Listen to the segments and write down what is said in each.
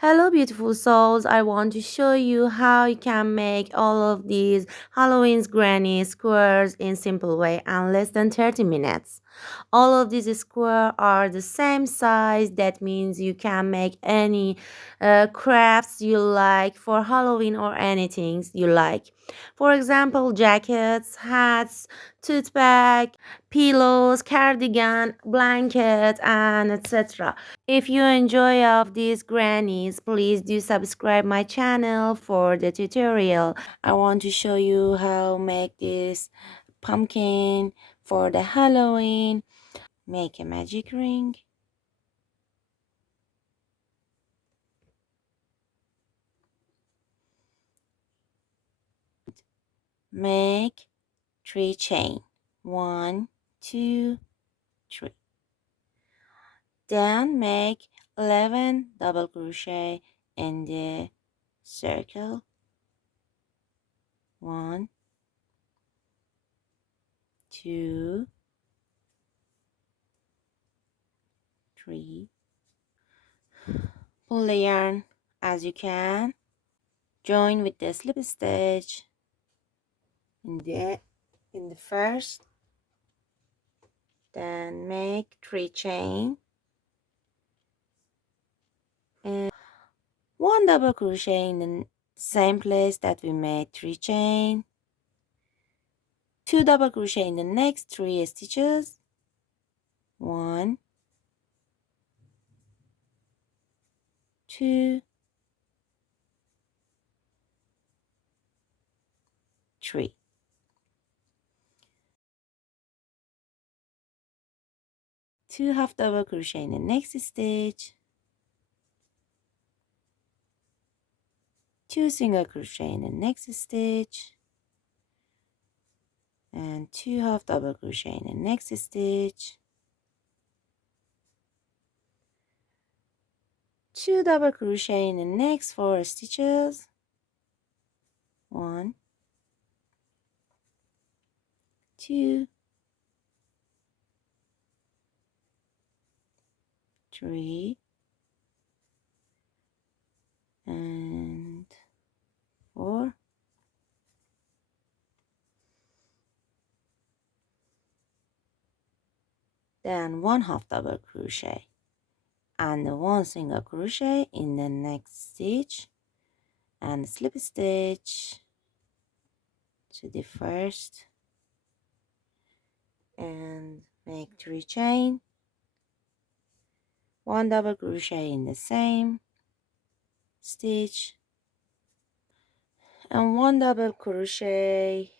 Hello, beautiful souls. I want to show you how you can make all of these Halloween's granny squares in simple way in less than 30 minutes. All of these squares are the same size. That means you can make any crafts you like for Halloween or anything you like. For example, jackets, hats, tote bag, pillows, cardigan, blanket, and etc. If you enjoy of these grannies, please do subscribe my channel for the tutorial. I want to show you how make this pumpkin for the Halloween. Make a magic ring. Make 3 chain. 1, 2, 3. Then make 11 double crochet in the circle. 1, 2, 3. Pull the yarn as you can. Join with the slip stitch in the first. Then make 3 chain and 1 double crochet in the same place that we made 3 chain. 2 double crochet in the next 3 stitches. 1, 2, 3. 2 half double crochet in the next stitch. 2 single crochet in the next stitch. And 2 half double crochet in the next stitch. 2 double crochet in the next 4 stitches. 1, 2, 3, and 4. Then 1 half double crochet and 1 single crochet in the next stitch and slip stitch to the first and make 3 chain, 1 double crochet in the same stitch and 1 double crochet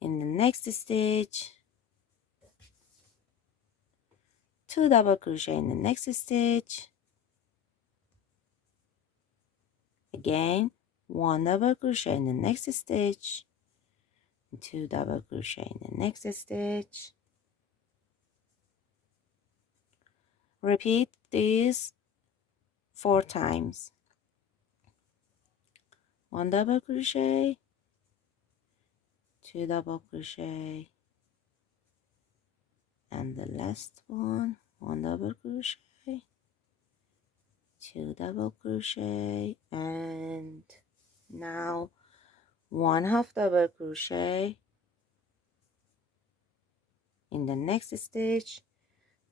in the next stitch, 2 double crochet in the next stitch, again 1 double crochet in the next stitch, 2 double crochet in the next stitch. Repeat this 4 times. 1 double crochet, 2 double crochet, and the last one 1 double crochet, 2 double crochet, and now 1 half double crochet in the next stitch,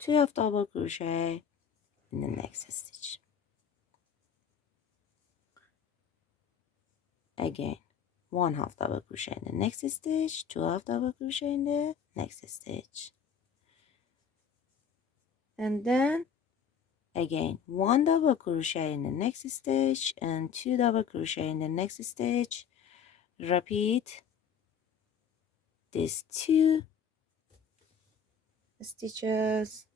2 half double crochet in the next stitch. Again 1 half double crochet in the next stitch, 2 half double crochet in the next stitch, and then again 1 double crochet in the next stitch and 2 double crochet in the next stitch. Repeat these 2 stitches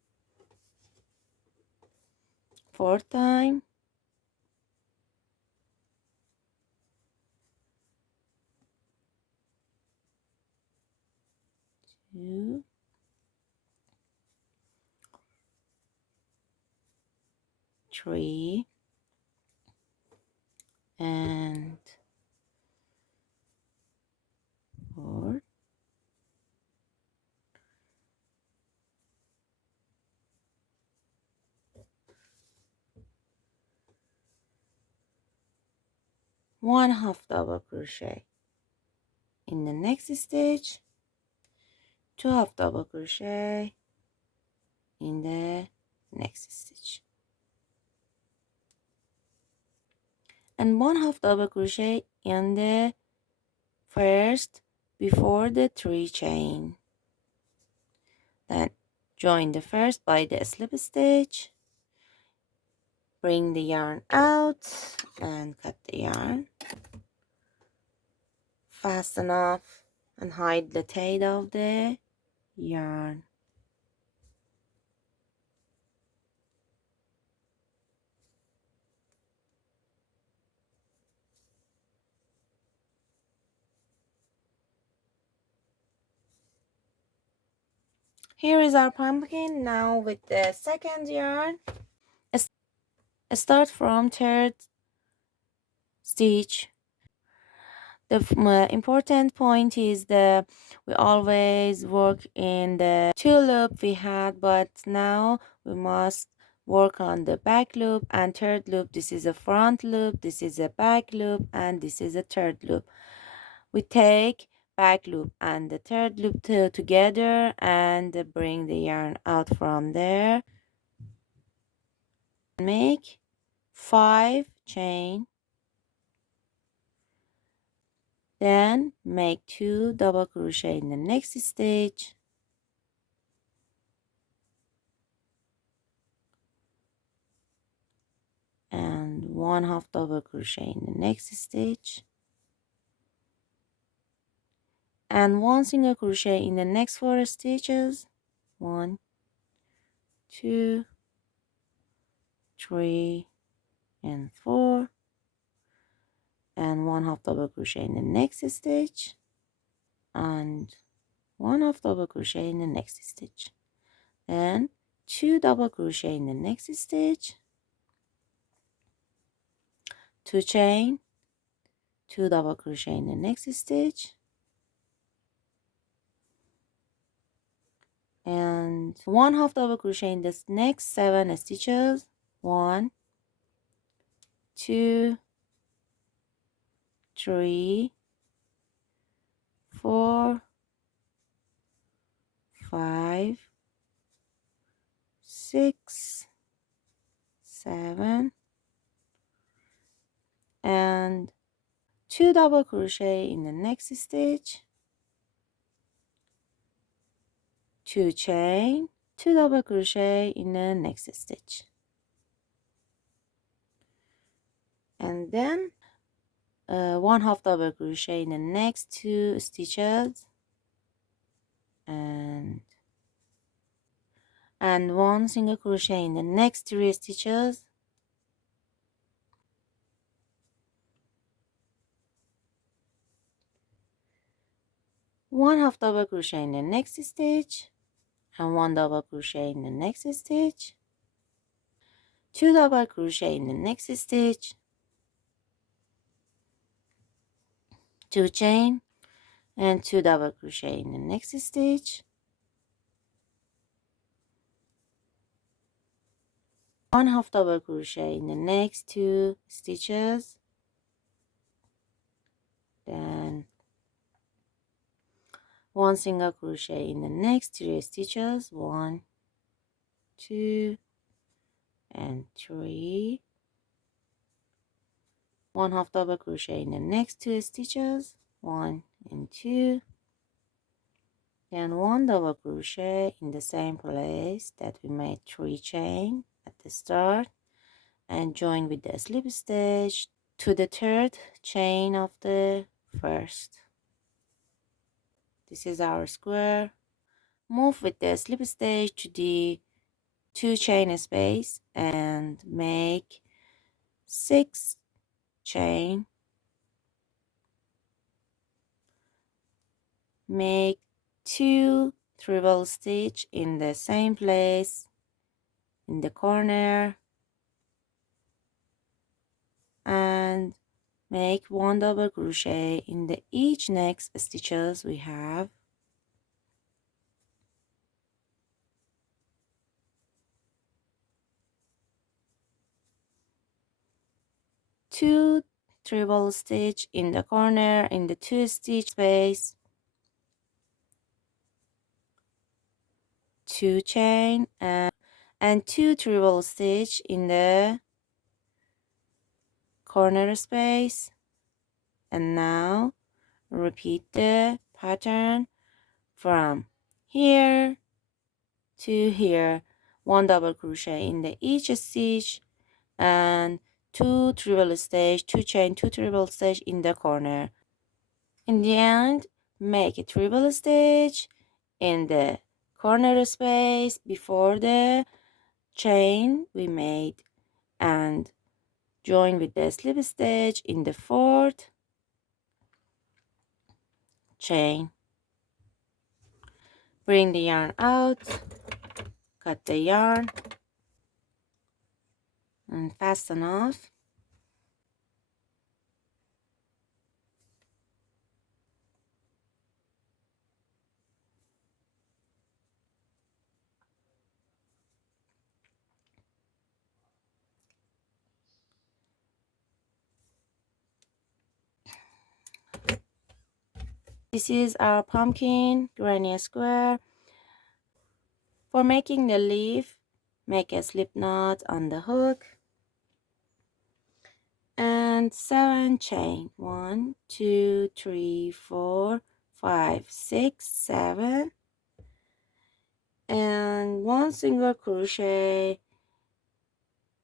4 times. 2, 3, and 4. one half double crochet in the next stitch, two half double crochet in the next stitch, and one half double crochet in the first before the 3 chain. Then join the first by the slip stitch, bring the yarn out and cut the yarn, fasten off and hide the tail of the yarn. Here is our pumpkin. Now with the second yarn, start from third stitch. The important point is that we always work in the 2 loop we had, but now we must work on the back loop and third loop. This is a front loop, this is a back loop, and this is a third loop. We take back loop and the third loop together and bring the yarn out from there. Make 5 chain, then make 2 double crochet in the next stitch, and 1 half double crochet in the next stitch, and 1 single crochet in the next 4 stitches. 1, 2, 3, and 4, and 1 half double crochet in the next stitch, and 1 half double crochet in the next stitch, then 2 double crochet in the next stitch, 2 chain, 2 double crochet in the next stitch, and 1 half double crochet in the next 7 stitches. 1, 2, 3, 4, 5, 6, 7, and 2 double crochet in the next stitch, 2 chain, 2 double crochet in the next stitch, and then 1 half double crochet in the next 2 stitches, and 1 single crochet in the next 3 stitches, one half double crochet in the next stitch, and 1 double crochet in the next stitch, 2 double crochet in the next stitch, 2 chain, and 2 double crochet in the next stitch, 1 half double crochet in the next 2 stitches, then 1 single crochet in the next 3 stitches, 1, 2, and 3, 1 half double crochet in the next 2 stitches, 1 and 2, then 1 double crochet in the same place that we made 3 chain at the start, and join with the slip stitch to the third chain of the first. This is our square. Move with the slip stitch to the 2 chain space and make 6 chain, make 2 treble stitch in the same place in the corner, and make 1 double crochet in the each next stitches we have, 2 treble stitch in the corner in the 2 stitch space, 2 chain and 2 treble stitch in the corner space. And now repeat the pattern from here to here, 1 double crochet in the each stitch and 2 treble stitch, 2 chain, 2 treble stitch in the corner. In the end, make a treble stitch in the corner space before the chain we made and join with the slip stitch in the 4th chain. Bring the yarn out, cut the yarn and fasten off. This is our pumpkin granny square. For making the leaf, make a slip knot on the hook and 7 chain. 1, 2, 3, 4, 5, 6, 7, and 1 single crochet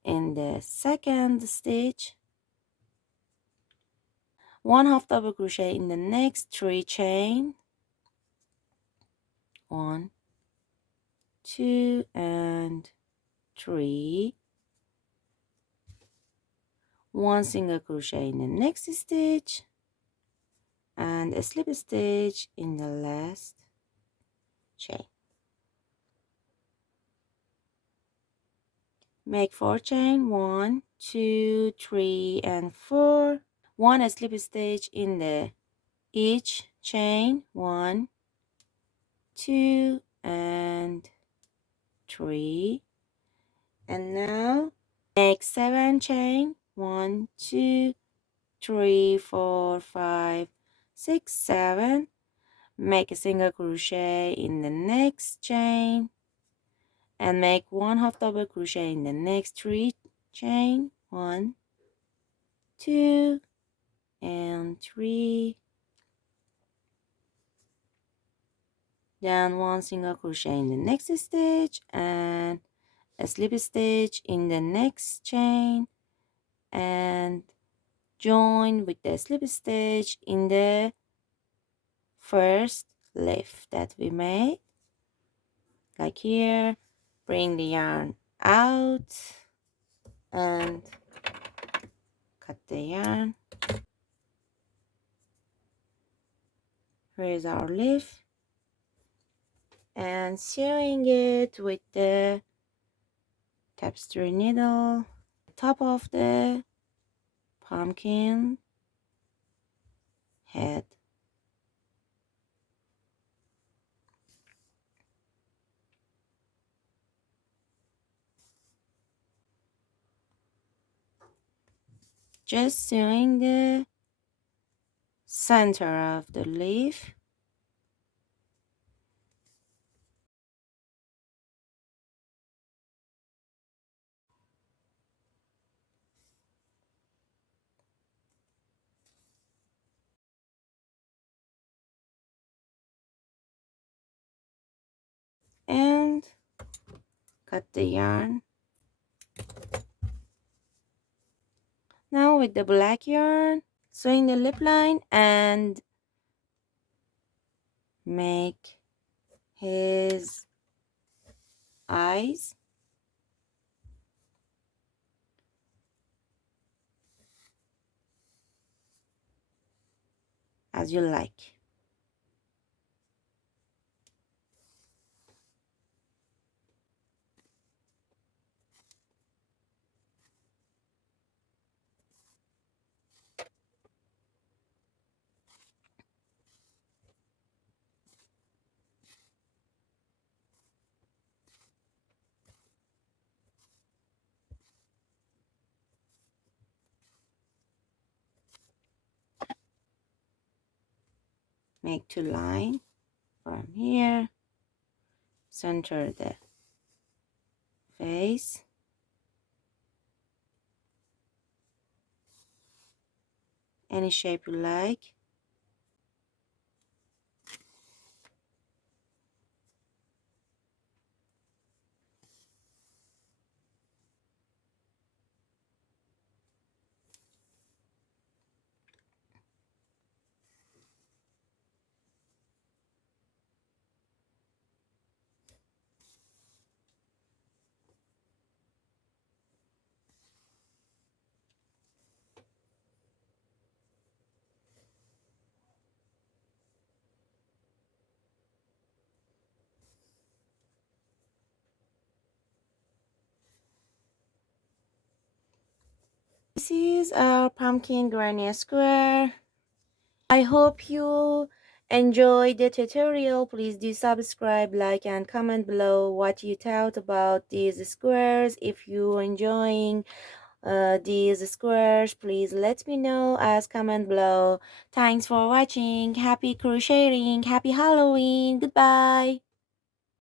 in the 2nd stitch, 1 half double crochet in the next 3 chain, 1, 2, and 3, 1 single crochet in the next stitch, and a slip stitch in the last chain. Make 4 chain, 1, 2, 3, and 4. 1 slip stitch in the each chain, 1, 2, and 3. And now make 7 chain, 1, 2, 3, 4, 5, 6, 7. Make a single crochet in the next chain and make 1 half double crochet in the next 3 chain, 1, 2, and 3. Then 1 single crochet in the next stitch and a slip stitch in the next chain and join with the slip stitch in the first leaf that we made, like here. Bring the yarn out and cut the yarn. Here is our leaf and sewing it with the tapestry needle, top of the pumpkin head. Just sewing the center of the leaf. And cut the yarn. Now with the black yarn, sewing the lip line and make his eyes. As you like. Make two lines from here. Center the face. Any shape you like. This is our pumpkin granny square. I hope you enjoyed the tutorial. Please do subscribe, like, and comment below what you thought about these squares. If you're enjoying these squares, please let me know as comment below. Thanks for watching. Happy crocheting. Happy Halloween. Goodbye.